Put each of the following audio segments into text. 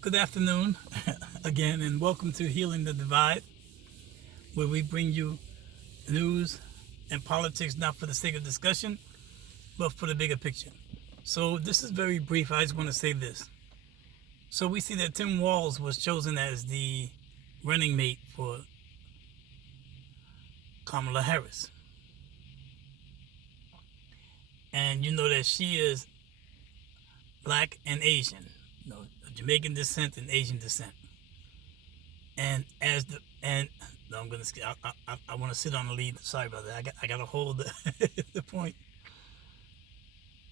Good afternoon again, and welcome to Healing the Divide, where we bring you news and politics not for the sake of discussion, but for the bigger picture. So this is very brief. I just want to say this. So we see that Tim Walz was chosen as the running mate for Kamala Harris. And you know that she is black and Asian, Jamaican descent and Asian descent. And no, I'm gonna I want to sit on the lead. Sorry about that. I got to hold the point.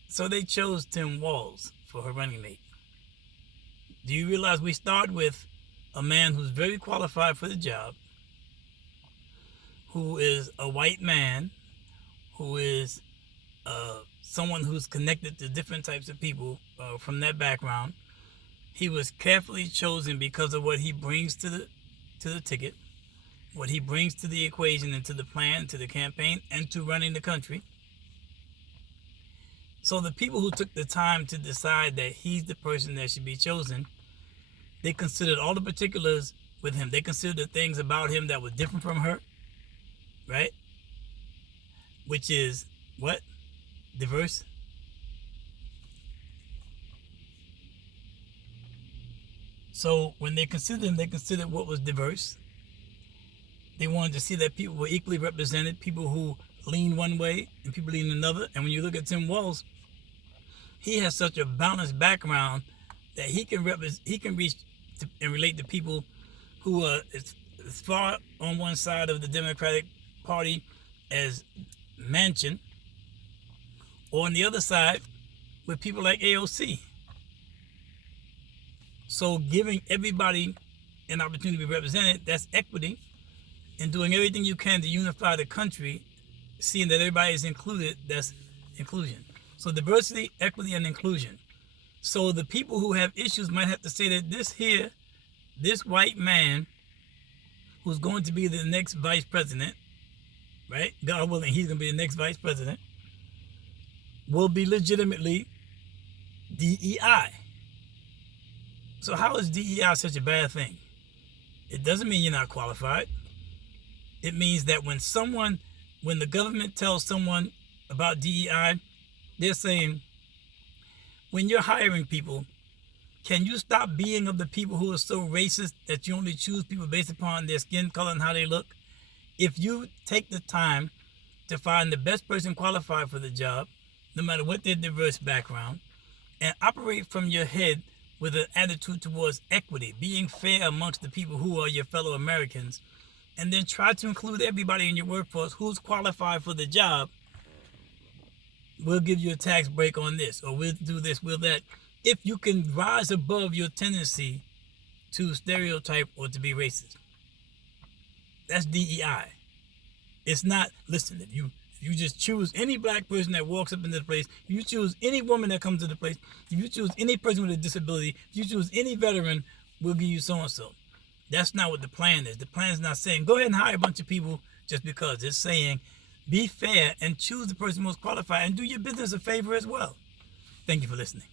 So they chose Tim Walz for her running mate. Do you realize we start with a man who's very qualified for the job, who is a white man, who is someone who's connected to different types of people from that background. He was carefully chosen because of what he brings to the ticket, what he brings to the equation and to the plan, to the campaign, and to running the country. So the people who took the time to decide that he's the person that should be chosen, they considered all the particulars with him. They considered the things about him that were different from her, right? Which is what? Diverse. So when they considered him, they considered what was diverse. They wanted to see that people were equally represented, people who lean one way and people lean another. And when you look at Tim Walz, he has such a balanced background that he can reach and relate to people who are as far on one side of the Democratic Party as Manchin, or on the other side with people like AOC. So giving everybody an opportunity to be represented, that's equity, and doing everything you can to unify the country, seeing that everybody is included, that's inclusion. So diversity, equity, and inclusion. So the people who have issues might have to say that this white man who's going to be the next vice president, right? God willing, he's going to be the next vice president, will be legitimately DEI. So how is DEI such a bad thing? It doesn't mean you're not qualified. It means that when the government tells someone about DEI, they're saying, when you're hiring people, can you stop being of the people who are so racist that you only choose people based upon their skin color and how they look? If you take the time to find the best person qualified for the job, no matter what their diverse background, and operate from your head with an attitude towards equity, being fair amongst the people who are your fellow Americans, and then try to include everybody in your workforce who's qualified for the job, we'll give you a tax break on this, or we'll do this, we'll that. If you can rise above your tendency to stereotype or to be racist. That's DEI. It's not, listen, if you just choose any black person that walks up into the place, if you choose any woman that comes to the place, if you choose any person with a disability, if you choose any veteran, we'll give you so-and-so. That's not what the plan is. The plan is not saying, go ahead and hire a bunch of people just because. It's saying, be fair and choose the person most qualified and do your business a favor as well. Thank you for listening.